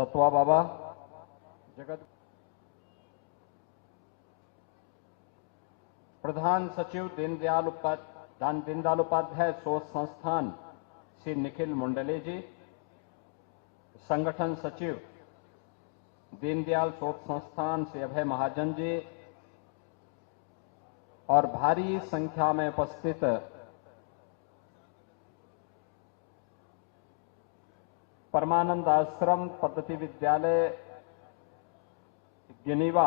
सतवा बाबा जगत प्रधान सचिव दीनदयाल उपाध्याय शोध संस्थान श्री निखिल मुंडले जी, संगठन सचिव दीनदयाल शोध संस्थान श्री अभय महाजन जी और भारी संख्या में उपस्थित परमानंद आश्रम पद्धति विद्यालय जिनेवा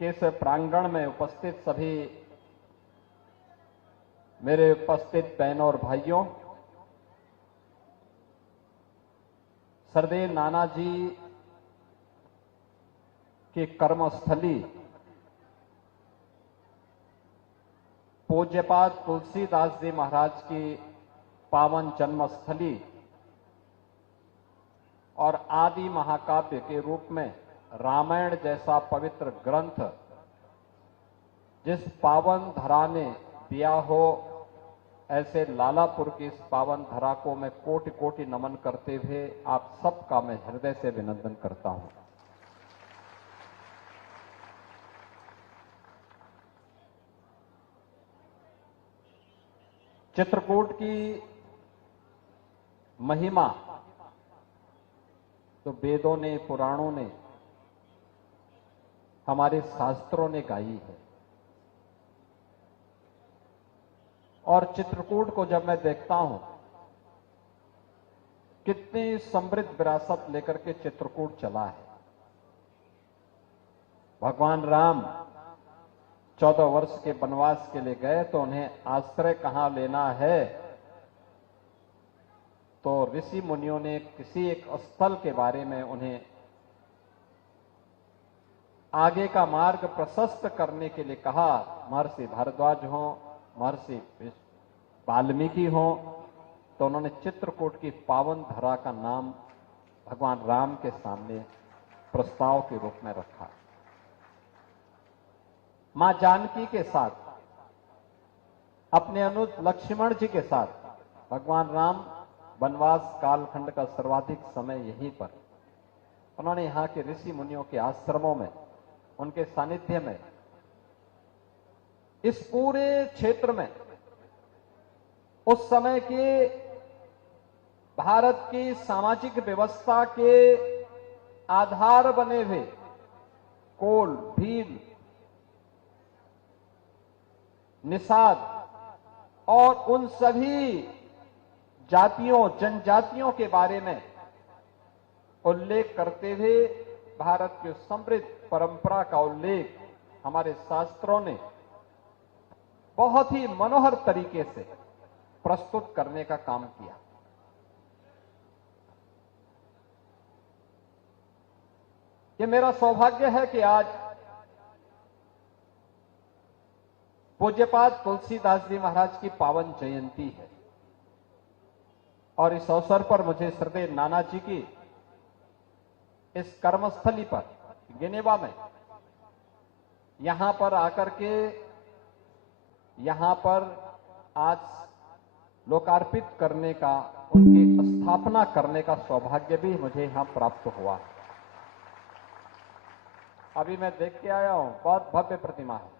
के इस प्रांगण में उपस्थित सभी मेरे उपस्थित बहनों और भाइयों, सरदेव नानाजी की कर्मस्थली पूज्यपाद तुलसीदास जी महाराज की पावन जन्मस्थली और आदि महाकाव्य के रूप में रामायण जैसा पवित्र ग्रंथ जिस पावन धरा ने दिया हो, ऐसे लालापुर की इस पावन धरा को मैं कोटि कोटि नमन करते हुए आप सबका मैं हृदय से अभिनंदन करता हूं। चित्रकूट की महिमा तो वेदों ने, पुराणों ने, हमारे शास्त्रों ने गाई है। और चित्रकूट को जब मैं देखता हूं, कितनी समृद्ध विरासत लेकर के चित्रकूट चला है। भगवान राम 14 वर्ष के वनवास के लिए गए तो उन्हें आश्रय कहां लेना है, तो ऋषि मुनियों ने किसी एक स्थल के बारे में उन्हें आगे का मार्ग प्रशस्त करने के लिए कहा। महर्षि भारद्वाज हो, महर्षि वाल्मीकि हो, तो उन्होंने चित्रकूट की पावन धरा का नाम भगवान राम के सामने प्रस्ताव के रूप में रखा। मां जानकी के साथ, अपने अनुज लक्ष्मण जी के साथ भगवान राम वनवास कालखंड का सर्वाधिक समय यहीं पर, उन्होंने यहां के ऋषि मुनियों के आश्रमों में, उनके सानिध्य में, इस पूरे क्षेत्र में उस समय के भारत की सामाजिक व्यवस्था के आधार बने हुए कोल, भील, निषाद और उन सभी जातियों, जनजातियों के बारे में उल्लेख करते हुए भारत की समृद्ध परंपरा का उल्लेख हमारे शास्त्रों ने बहुत ही मनोहर तरीके से प्रस्तुत करने का काम किया। ये मेरा सौभाग्य है कि आज पूज्यपाद तुलसीदास जी महाराज की पावन जयंती है और इस अवसर पर मुझे श्रद्धेय नाना जी की इस कर्मस्थली पर जिनेवा में यहां पर आकर के यहां पर आज लोकार्पित करने का, उनकी स्थापना करने का सौभाग्य भी मुझे यहां प्राप्त हुआ। अभी मैं देख के आया हूं, बहुत भव्य प्रतिमा है,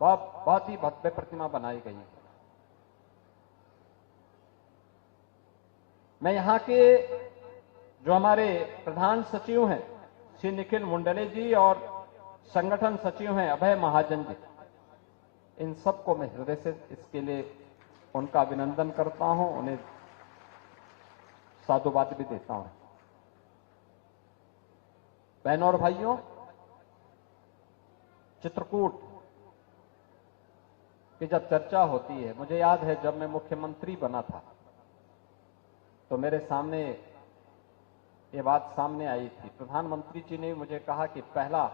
बहुत ही भव्य प्रतिमा बनाई गई है। मैं यहां के जो हमारे प्रधान सचिव हैं श्री निखिल मुंडले जी और संगठन सचिव हैं अभय महाजन जी, इन सबको मैं हृदय से इसके लिए उनका अभिनंदन करता हूं, उन्हें साधुवाद भी देता हूं। बहनों और भाइयों, चित्रकूट की जब चर्चा होती है, मुझे याद है जब मैं मुख्यमंत्री बना था तो मेरे सामने ये बात सामने आई थी। प्रधानमंत्री जी ने मुझे कहा कि पहला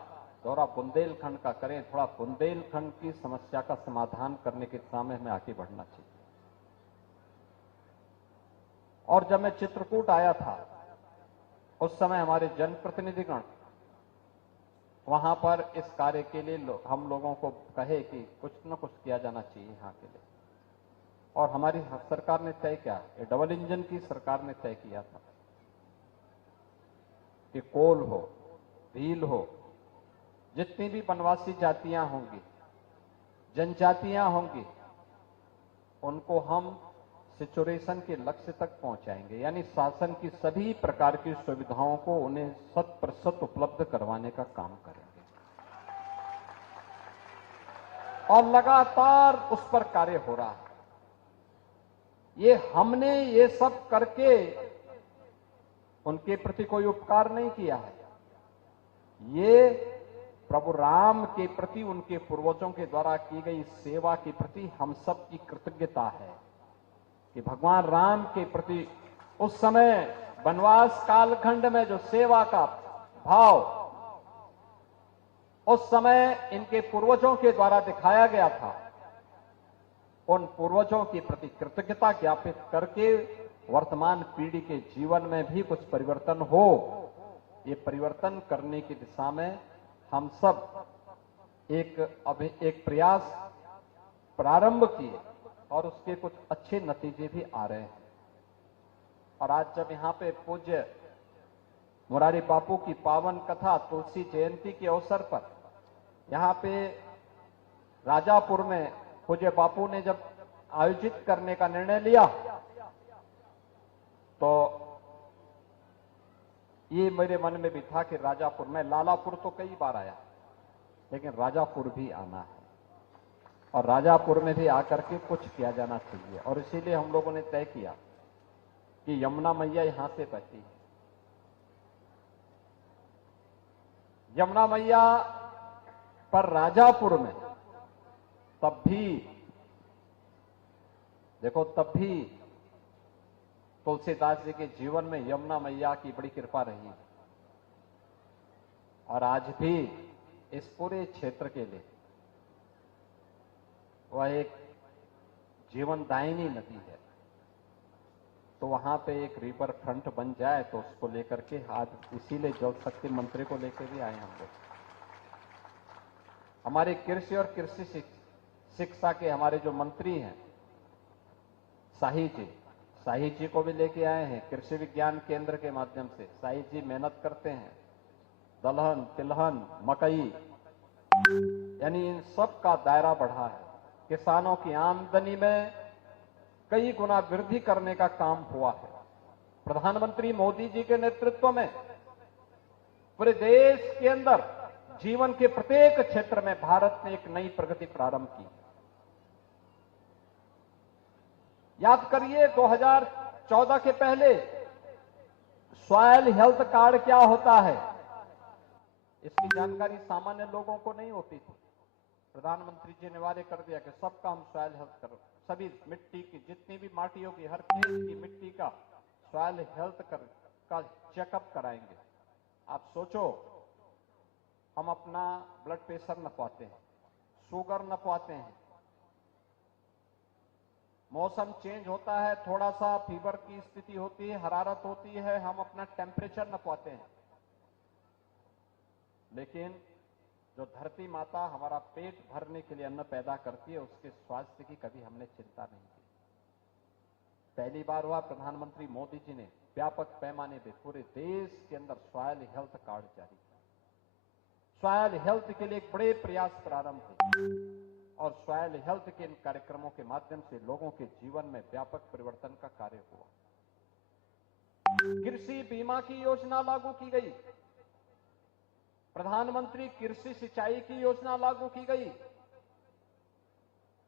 दौरा बुंदेलखंड का करें, थोड़ा बुंदेलखंड की समस्या का समाधान करने के दिशा में हमें आगे बढ़ना चाहिए। और जब मैं चित्रकूट आया था उस समय हमारे जनप्रतिनिधिगण वहां पर इस कार्य के लिए हम लोगों को कहे कि कुछ न कुछ किया जाना चाहिए यहां के लिए, और हमारी सरकार ने तय किया, ये डबल इंजन की सरकार ने तय किया था कि कोल हो, भील हो, जितनी भी वनवासी जातियां होंगी, जनजातियां होंगी, उनको हम सिचुएशन के लक्ष्य तक पहुंचाएंगे, यानी शासन की सभी प्रकार की सुविधाओं को उन्हें 100% उपलब्ध करवाने का काम करेंगे और लगातार उस पर कार्य हो रहा है। ये हमने ये सब करके उनके प्रति कोई उपकार नहीं किया है, ये प्रभु राम के प्रति उनके पूर्वजों के द्वारा की गई सेवा के प्रति हम सब की कृतज्ञता है कि भगवान राम के प्रति उस समय वनवास कालखंड में जो सेवा का भाव उस समय इनके पूर्वजों के द्वारा दिखाया गया था, उन पूर्वजों के प्रति कृतज्ञता ज्ञापित करके वर्तमान पीढ़ी के जीवन में भी कुछ परिवर्तन हो, ये परिवर्तन करने की दिशा में हम सब एक प्रयास प्रारंभ किए और उसके कुछ अच्छे नतीजे भी आ रहे हैं। और आज जब यहां पे पूज्य मुरारी बापू की पावन कथा तुलसी जयंती के अवसर पर यहां पे राजापुर में पूज्य बापू ने जब आयोजित करने का निर्णय लिया, तो ये मेरे मन में भी था कि राजापुर में, लालापुर तो कई बार आया, लेकिन राजापुर भी आना है और राजापुर में भी आकर के कुछ किया जाना चाहिए। और इसीलिए हम लोगों ने तय किया कि यमुना मैया यहां से बहती है, यमुना मैया पर राजापुर में तब भी देखो, तब भी तुलसीदास जी के जीवन में यमुना मैया की बड़ी कृपा रही है और आज भी इस पूरे क्षेत्र के लिए वह एक जीवनदायिनी नदी है। तो वहां पे एक रिवर फ्रंट बन जाए तो उसको लेकर के आज इसीलिए जल शक्ति मंत्री को लेकर भी आए हम लोग। हमारे कृषि और कृषि शिक्षा के हमारे जो मंत्री हैं शाही जी को भी लेके आए हैं, कृषि विज्ञान केंद्र के माध्यम से। शाही जी मेहनत करते हैं, दलहन, तिलहन, मकई, यानी इन सब का दायरा बढ़ा है। किसानों की आमदनी में कई गुना वृद्धि करने का काम हुआ है। प्रधानमंत्री मोदी जी के नेतृत्व में पूरे देश के अंदर जीवन के प्रत्येक क्षेत्र में भारत ने एक नई प्रगति प्रारंभ की। याद करिए 2014 के पहले सॉइल हेल्थ कार्ड क्या होता है, इसकी जानकारी सामान्य लोगों को नहीं होती थी। प्रधानमंत्री जी ने वादे कर दिया कि सबका हम सॉइल हेल्थ करो, सभी मिट्टी की जितनी भी माटी होगी, हर खेत की मिट्टी का सॉइल हेल्थ का चेकअप कराएंगे। आप सोचो, हम अपना ब्लड प्रेशर नपवाते हैं, शुगर नपवाते हैं, मौसम चेंज होता है, थोड़ा सा फीवर की स्थिति होती है, हरारत होती है, हम अपना टेम्परेचर नपवाते हैं। लेकिन जो धरती माता हमारा पेट भरने के लिए अन्न पैदा करती है, उसके स्वास्थ्य की कभी हमने चिंता नहीं की। पहली बार हुआ, प्रधानमंत्री मोदी जी ने व्यापक पैमाने पे पूरे देश के अंदर सॉइल हेल्थ कार्ड जारी किया। सॉइल हेल्थ के लिए एक बड़े प्रयास प्रारंभ हुए और सॉइल हेल्थ के इन कार्यक्रमों के माध्यम से लोगों के जीवन में व्यापक परिवर्तन का कार्य हुआ। कृषि बीमा की योजना लागू की गई, प्रधानमंत्री कृषि सिंचाई की योजना लागू की गई।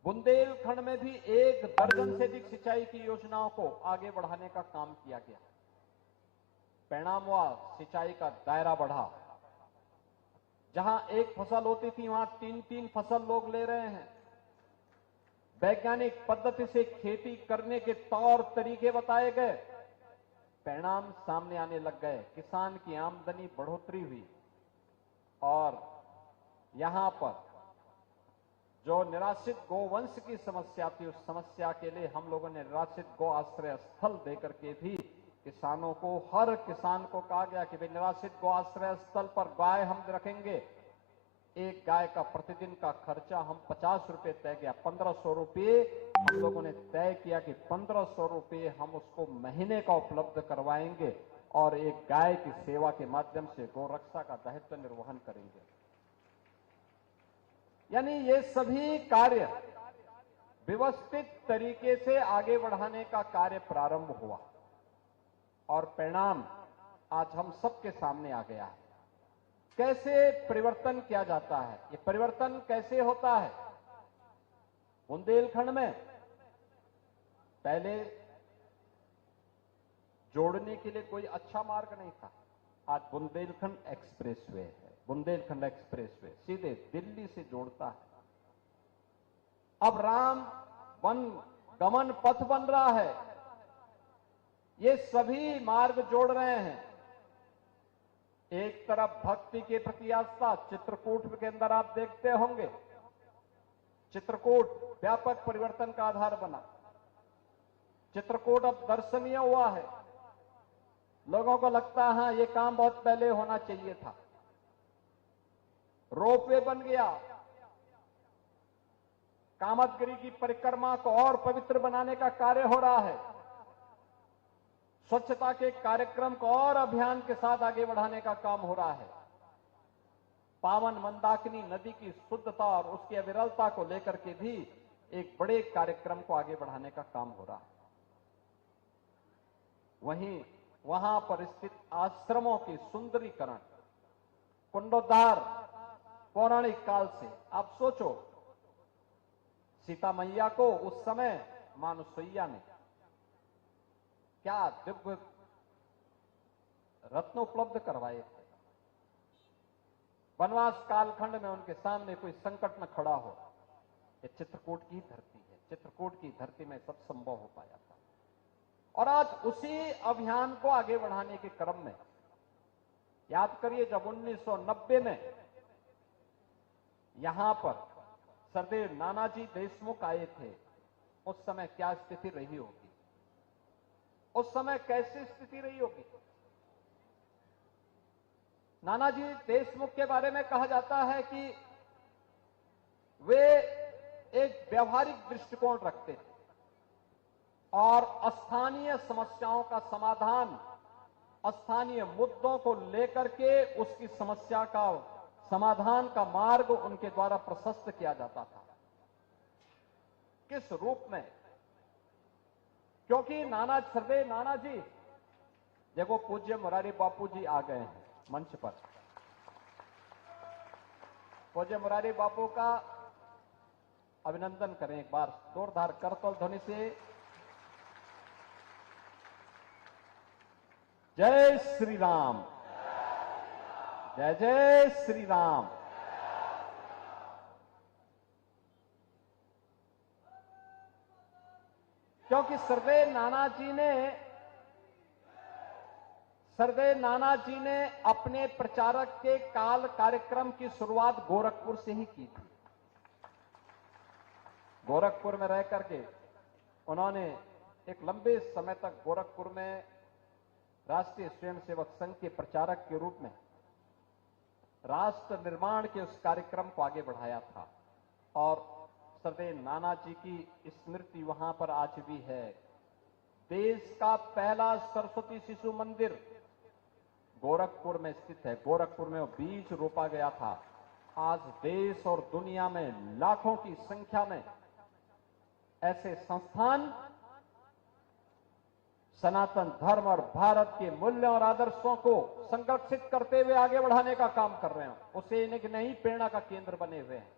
बुंदेलखंड में भी 1 दर्जन से अधिक सिंचाई की योजनाओं को आगे बढ़ाने का काम किया गया। परिणाम हुआ, सिंचाई का दायरा बढ़ा। जहां एक फसल होती थी वहां 3-3 फसल लोग ले रहे हैं। वैज्ञानिक पद्धति से खेती करने के तौर तरीके बताए गए, परिणाम सामने आने लग गए। किसान की आमदनी बढ़ोतरी हुई और यहां पर जो निराश्रित गोवंश की समस्या थी, उस समस्या के लिए हम लोगों ने निराश्रित गो आश्रय स्थल देकर के भी किसानों को, हर किसान को कहा गया कि भाई निराश्रित गो आश्रय स्थल पर गाय हम रखेंगे। एक गाय का प्रतिदिन का खर्चा हम 50 रुपए तय किया, 1500 रुपए हम लोगों ने तय किया कि 1500 रुपए हम उसको महीने का उपलब्ध करवाएंगे और एक गाय की सेवा के माध्यम से गौरक्षा का दायित्व निर्वहन करेंगे। यानी ये सभी कार्य व्यवस्थित तरीके से आगे बढ़ाने का कार्य प्रारंभ हुआ और परिणाम आज हम सबके सामने आ गया है। कैसे परिवर्तन किया जाता है, ये परिवर्तन कैसे होता है? बुंदेलखंड में पहले जोड़ने के लिए कोई अच्छा मार्ग नहीं था। आज बुंदेलखंड एक्सप्रेसवे है। बुंदेलखंड एक्सप्रेसवे सीधे दिल्ली से जोड़ता है। अब राम वन गमन पथ बन रहा है। ये सभी मार्ग जोड़ रहे हैं। एक तरफ भक्ति के प्रति आस्था, चित्रकूट के अंदर आप देखते होंगे, चित्रकूट व्यापक परिवर्तन का आधार बना। चित्रकूट अब दर्शनीय हुआ है। लोगों को लगता है हाँ, ये काम बहुत पहले होना चाहिए था। रोपवे बन गया। कामतगिरी की परिक्रमा को और पवित्र बनाने का कार्य हो रहा है। स्वच्छता के कार्यक्रम को और अभियान के साथ आगे बढ़ाने का काम हो रहा है। पावन मंदाकिनी नदी की शुद्धता और उसकी अविरलता को लेकर के भी एक बड़े कार्यक्रम को आगे बढ़ाने का काम हो रहा है। वहीं वहां पर स्थित आश्रमों की सुंदरीकरण, कुंडोद्धार पौराणिक काल से। आप सोचो, सीता मैया को उस समय मानुसैया ने क्या दिव्य रत्न उपलब्ध करवाए थे। वनवास कालखंड में उनके सामने कोई संकट न खड़ा हो। ये चित्रकूट की धरती है। चित्रकूट की धरती में सब संभव हो पाया था। और आज उसी अभियान को आगे बढ़ाने के क्रम में याद करिए, जब 1990 में यहां पर सरदेव नानाजी देशमुख आए थे, उस समय क्या स्थिति रही होगी? उस समय कैसी स्थिति रही होगी? नानाजी देशमुख के बारे में कहा जाता है कि वे एक व्यवहारिक दृष्टिकोण रखते थे और स्थानीय समस्याओं का समाधान, स्थानीय मुद्दों को लेकर के उसकी समस्या का समाधान का मार्ग उनके द्वारा प्रशस्त किया जाता था। किस रूप में? क्योंकि सरदेव नानाजी, देखो पूज्य मुरारी बापू जी आ गए हैं मंच पर। पूज्य मुरारी बापू का अभिनंदन करें एक बार जोरदार करतल ध्वनि से। जय श्री राम, जय जय श्री राम। क्योंकि सरदेव नानाजी ने अपने प्रचारक के काल कार्यक्रम की शुरुआत गोरखपुर से ही की थी। गोरखपुर में रह करके उन्होंने एक लंबे समय तक गोरखपुर में राष्ट्रीय स्वयंसेवक संघ के प्रचारक के रूप में राष्ट्र निर्माण के उस कार्यक्रम को आगे बढ़ाया था। और सरदेव नानाजी की स्मृति वहां पर आज भी है। देश का पहला सरस्वती शिशु मंदिर गोरखपुर में स्थित है। गोरखपुर में वो बीज रोपा गया था। आज देश और दुनिया में लाखों की संख्या में ऐसे संस्थान सनातन धर्म और भारत के मूल्यों और आदर्शों को संरक्षित करते हुए आगे बढ़ाने का काम कर रहे हैं। उसे एक नई प्रेरणा का केंद्र बने हुए हैं।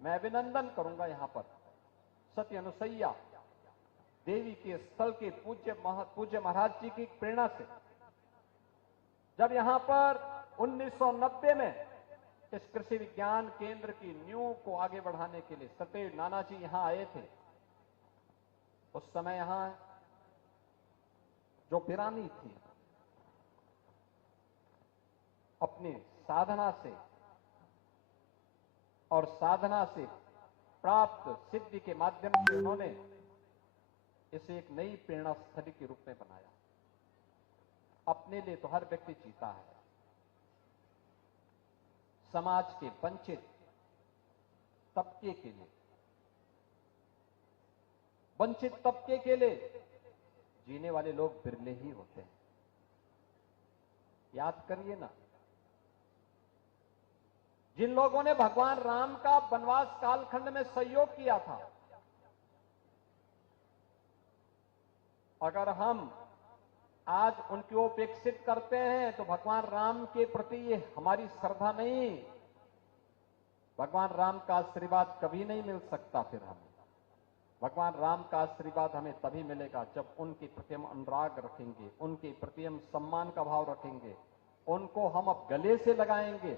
मैं अभिनंदन करूंगा यहां पर सत्य अनुसैया देवी के स्थल के पूज्य महाराज जी की प्रेरणा से, जब यहां पर 1990 में इस कृषि विज्ञान केंद्र की नींव को आगे बढ़ाने के लिए सरदेव नानाजी यहां आए थे। उस समय यहां जो वीरानी थी, अपनी साधना से और साधना से प्राप्त सिद्धि के माध्यम से उन्होंने इसे एक नई प्रेरणा स्थली के रूप में बनाया। अपने लिए तो हर व्यक्ति जीता है, समाज के वंचित तबके के लिए, वंचित तबके के लिए जीने वाले लोग बिरले ही होते हैं। याद करिए ना, जिन लोगों ने भगवान राम का वनवास कालखंड में सहयोग किया था, अगर हम आज उनको उपेक्षित करते हैं तो भगवान राम के प्रति ये हमारी श्रद्धा नहीं, भगवान राम का आशीर्वाद कभी नहीं मिल सकता। फिर हमें भगवान राम का आशीर्वाद हमें तभी मिलेगा जब उनके प्रति हम अनुराग रखेंगे, उनके प्रति हम सम्मान का भाव रखेंगे, उनको हम अब गले से लगाएंगे,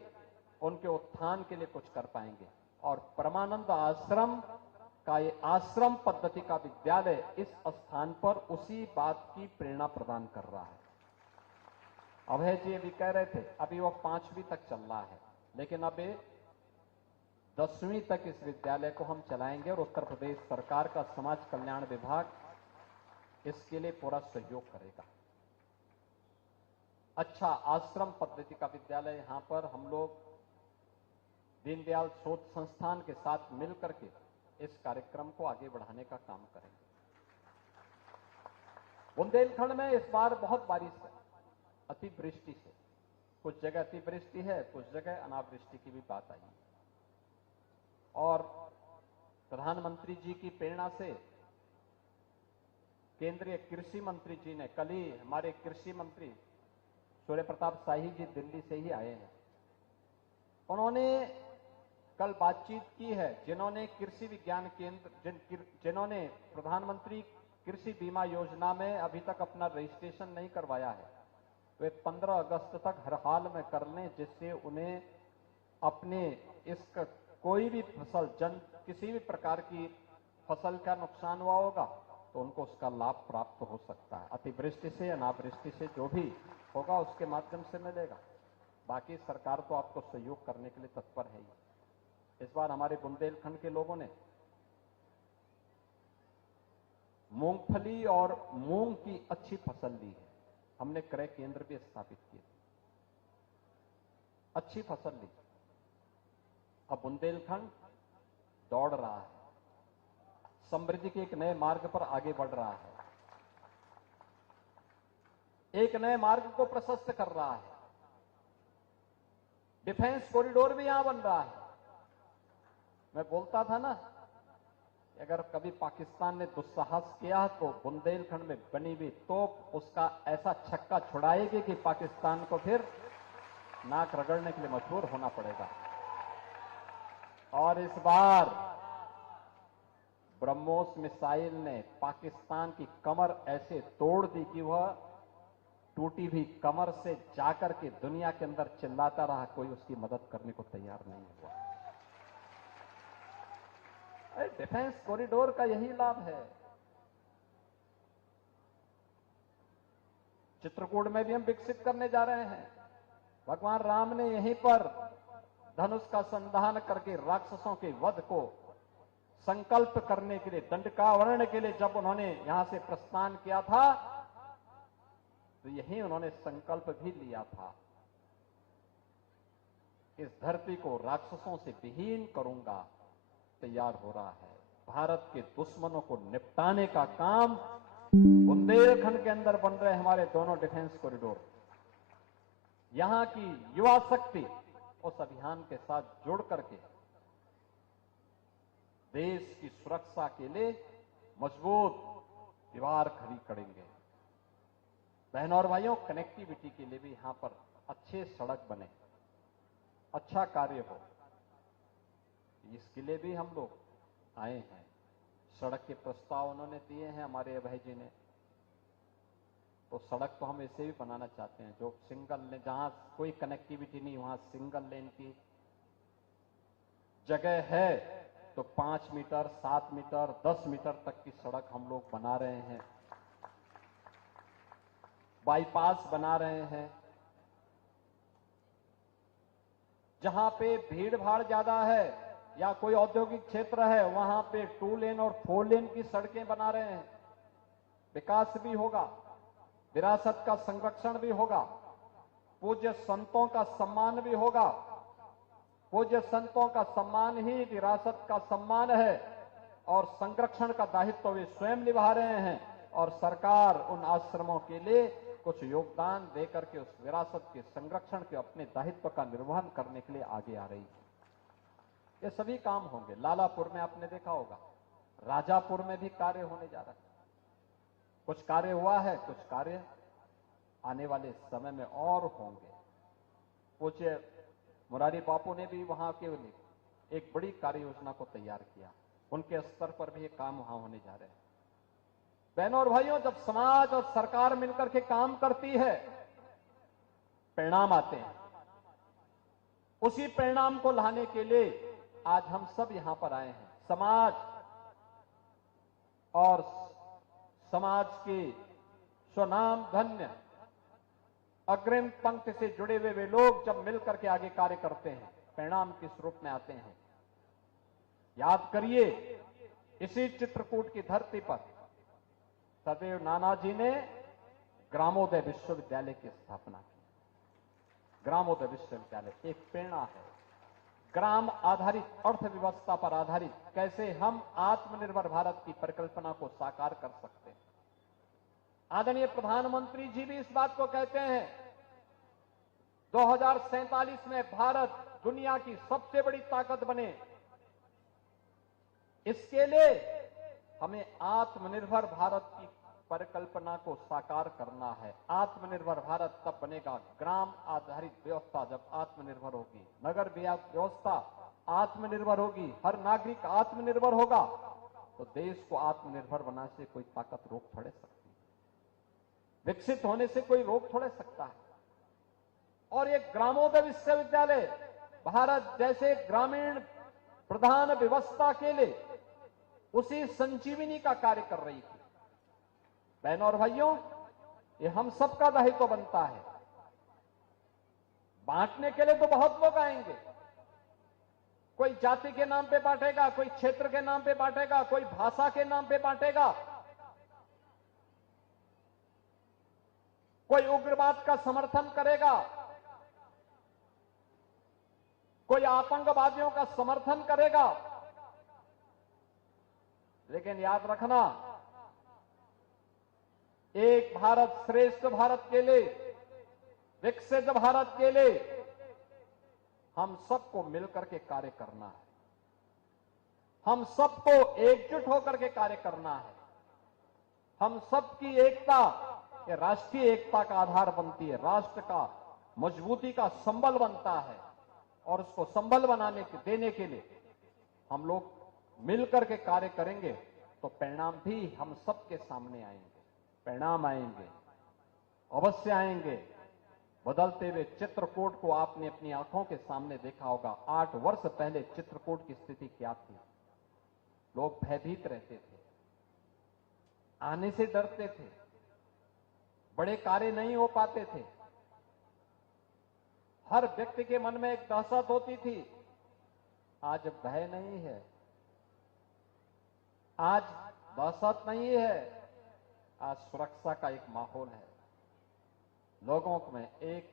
उनके उत्थान के लिए कुछ कर पाएंगे। और परमानंद आश्रम का ये आश्रम पद्धति का विद्यालय इस स्थान पर उसी बात की प्रेरणा प्रदान कर रहा है। अभय जी अभी कह रहे थे अभी वो 5वीं तक चल रहा है, लेकिन अब 10वीं तक इस विद्यालय को हम चलाएंगे और उत्तर प्रदेश सरकार का समाज कल्याण विभाग इसके लिए पूरा सहयोग करेगा। अच्छा आश्रम पद्धति का विद्यालय यहां पर हम लोग दीनदयाल शोध संस्थान के साथ मिलकर के इस कार्यक्रम को आगे बढ़ाने का काम करेंगे। बुंदेलखंड में इस बार बहुत बारिश है, अतिवृष्टि से, कुछ जगह अतिवृष्टि है, कुछ जगह अनावृष्टि की भी बात आई है। और प्रधानमंत्री जी की प्रेरणा से केंद्रीय कृषि मंत्री जी ने, कल ही हमारे कृषि मंत्री सूर्य प्रताप शाही जी दिल्ली से ही आए हैं, उन्होंने कल बातचीत की है। जिन्होंने कृषि विज्ञान केंद्र, जिन्होंने प्रधानमंत्री कृषि बीमा योजना में अभी तक अपना रजिस्ट्रेशन नहीं करवाया है, वे 15 अगस्त तक हर हाल में कर लें, जिससे उन्हें अपने इस कोई भी फसल, किसी भी प्रकार की फसल का नुकसान हुआ होगा तो उनको उसका लाभ प्राप्त हो सकता है। अतिवृष्टि से, अनावृष्टि से जो भी होगा उसके माध्यम से मिलेगा। बाकी सरकार तो आपको सहयोग करने के लिए तत्पर है ही। इस बार हमारे बुंदेलखंड के लोगों ने मूंगफली और मूंग की अच्छी फसल ली है। हमने क्रय केंद्र भी स्थापित किए, अच्छी फसल ली। अब बुंदेलखंड दौड़ रहा है, समृद्धि के एक नए मार्ग पर आगे बढ़ रहा है, एक नए मार्ग को प्रशस्त कर रहा है। डिफेंस कॉरिडोर भी यहां बन रहा है। मैं बोलता था ना, अगर कभी पाकिस्तान ने दुस्साहस किया तो बुंदेलखंड में बनी हुई तोप उसका ऐसा छक्का छुड़ाएगी कि पाकिस्तान को फिर नाक रगड़ने के लिए मजबूर होना पड़ेगा। और इस बार ब्रह्मोस मिसाइल ने पाकिस्तान की कमर ऐसे तोड़ दी कि वह टूटी हुई कमर से जाकर के दुनिया के अंदर चिल्लाता रहा, कोई उसकी मदद करने को तैयार नहीं हुआ। डिफेंस कॉरिडोर का यही लाभ है। चित्रकूट में भी हम विकसित करने जा रहे हैं। भगवान राम ने यहीं पर धनुष का संधान करके राक्षसों के वध को संकल्प करने के लिए, दंडकावरण के लिए जब उन्होंने यहां से प्रस्थान किया था तो यही उन्होंने संकल्प भी लिया था, इस धरती को राक्षसों से विहीन करूंगा। तैयार हो रहा है। भारत के दुश्मनों को निपटाने का काम बुंदेलखंड के अंदर बन रहे हमारे दोनों डिफेंस कॉरिडोर। यहां की युवा शक्ति उस अभियान के साथ जुड़ करके देश की सुरक्षा के लिए मजबूत दीवार खड़ी करेंगे। बहनों और भाइयों, कनेक्टिविटी के लिए भी यहां पर अच्छे सड़क बने, अच्छा कार्य हो, इसके लिए भी हम लोग आए हैं। सड़क के प्रस्ताव उन्होंने दिए हैं हमारे अभय जी ने, तो सड़क तो हम ऐसे भी बनाना चाहते हैं जो सिंगल लेन, जहां कोई कनेक्टिविटी नहीं वहां सिंगल लेन की जगह है तो 5 मीटर, 7 मीटर, 10 मीटर तक की सड़क हम लोग बना रहे हैं। बाईपास बना रहे हैं। जहां पे भीड़ भाड़ ज्यादा है या कोई औद्योगिक क्षेत्र है वहां पे 2 लेन और 4 लेन की सड़कें बना रहे हैं। विकास भी होगा, विरासत का संरक्षण भी होगा, पूज्य संतों का सम्मान भी होगा। पूज्य संतों का सम्मान ही विरासत का सम्मान है और संरक्षण का दायित्व वे स्वयं निभा रहे हैं। और सरकार उन आश्रमों के लिए कुछ योगदान देकर के उस विरासत के संरक्षण के अपने दायित्व का निर्वहन करने के लिए आगे आ रही है। ये सभी काम होंगे। लालापुर में आपने देखा होगा, राजापुर में भी कार्य होने जा रहा है। कुछ कार्य हुआ है, कुछ कार्य आने वाले समय में और होंगे। पूज्य मुरारी बापू ने भी वहां के लिए एक बड़ी कार्य योजना को तैयार किया। उनके स्तर पर भी ये काम वहां होने जा रहे हैं। बहनों और भाइयों, जब समाज और सरकार मिलकर के काम करती है, परिणाम आते हैं। उसी परिणाम को लाने के लिए आज हम सब यहां पर आए हैं। समाज और समाज के स्वनाम धन्य अग्रिम पंक्ति से जुड़े हुए वे लोग जब मिलकर के आगे कार्य करते हैं, परिणाम किस रूप में आते हैं। याद करिए, इसी चित्रकूट की धरती पर सदैव नानाजी ने ग्रामोदय विश्वविद्यालय की स्थापना की। ग्रामोदय विश्वविद्यालय एक प्रेरणा है। ग्राम आधारित अर्थव्यवस्था पर आधारित कैसे हम आत्मनिर्भर भारत की परिकल्पना को साकार कर सकते हैं। आदरणीय प्रधानमंत्री जी भी इस बात को कहते हैं, 2047 में भारत दुनिया की सबसे बड़ी ताकत बने। इसके लिए हमें आत्मनिर्भर भारत की परिकल्पना को साकार करना है। आत्मनिर्भर भारत तब बनेगा, ग्राम आधारित व्यवस्था जब आत्मनिर्भर होगी, नगर व्यवस्था आत्मनिर्भर होगी, हर नागरिक आत्मनिर्भर होगा, तो देश को आत्मनिर्भर बनाने से कोई ताकत रोक थोड़े सकती है। विकसित होने से कोई रोक थोड़े सकता है। और ये ग्रामोदय विश्वविद्यालय भारत जैसे ग्रामीण प्रधान व्यवस्था के लिए उसी संजीवनी का कार्य कर रही थी। बहनों और भाइयों, ये हम सबका दायित्व बनता है। बांटने के लिए तो बहुत लोग आएंगे। कोई जाति के नाम पे बांटेगा, कोई क्षेत्र के नाम पे बांटेगा, कोई भाषा के नाम पे बांटेगा, कोई उग्रवाद का समर्थन करेगा, कोई आतंकवादियों का समर्थन करेगा। लेकिन याद रखना, एक भारत श्रेष्ठ भारत के लिए, विकसित भारत के लिए हम सबको मिलकर के कार्य करना है। हम सबको एकजुट होकर के कार्य करना है। हम सबकी एकता, ये राष्ट्रीय एकता का आधार बनती है, राष्ट्र का मजबूती का संबल बनता है। और उसको संबल बनाने के देने के लिए हम लोग मिलकर के कार्य करेंगे तो परिणाम भी हम सबके सामने आएंगे। परिणाम आएंगे, अवश्य आएंगे। बदलते हुए चित्रकूट को आपने अपनी आंखों के सामने देखा होगा। 8 वर्ष पहले चित्रकूट की स्थिति क्या थी। लोग भयभीत रहते थे, आने से डरते थे, बड़े कार्य नहीं हो पाते थे। हर व्यक्ति के मन में एक दहशत होती थी। आज भय नहीं है, आज दहशत नहीं है, आज सुरक्षा का एक माहौल है। लोगों में एक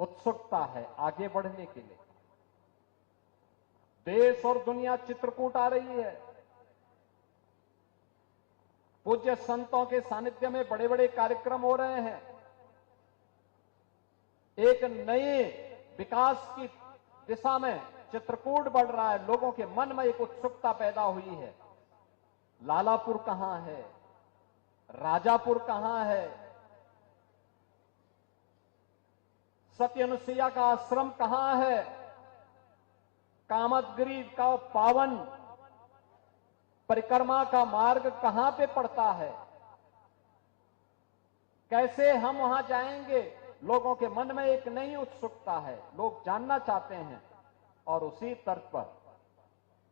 उत्सुकता है आगे बढ़ने के लिए। देश और दुनिया चित्रकूट आ रही है। पूज्य संतों के सानिध्य में बड़े बड़े कार्यक्रम हो रहे हैं। एक नए विकास की दिशा में चित्रकूट बढ़ रहा है। लोगों के मन में एक उत्सुकता पैदा हुई है। लालापुर कहां है, राजापुर कहां है, सत्य अनुसुईया का आश्रम कहां है, कामदगिरी का पावन परिक्रमा का मार्ग कहां पे पड़ता है, कैसे हम वहां जाएंगे। लोगों के मन में एक नई उत्सुकता है, लोग जानना चाहते हैं। और उसी तर्ज पर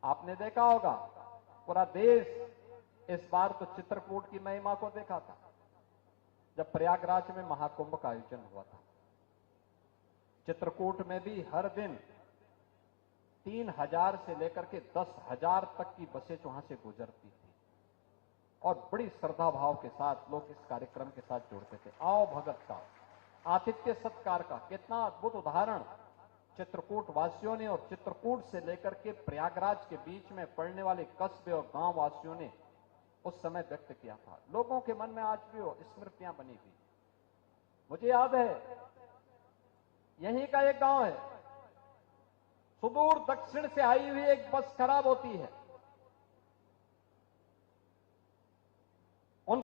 आपने देखा होगा, पूरा देश इस बार तो चित्रकूट की महिमा को देखा था जब प्रयागराज में महाकुंभ का आयोजन हुआ था। चित्रकूट में भी हर दिन 3000 से लेकर के 10,000 तक की बसें वहां से गुजरती थी और बड़ी श्रद्धा भाव के साथ लोग इस कार्यक्रम के साथ जुड़ते थे। आओ भगत का, आतिथ्य सत्कार का कितना अद्भुत उदाहरण चित्रकूट वासियों ने और चित्रकूट से लेकर के प्रयागराज के बीच में पड़ने वाले कस्बे और गांव वासियों ने उस समय व्यक्त किया था। लोगों के मन में आज भी वो स्मृतियां बनी हुई। मुझे याद है, यहीं का एक गांव है, सुदूर दक्षिण से आई हुई एक बस खराब होती है।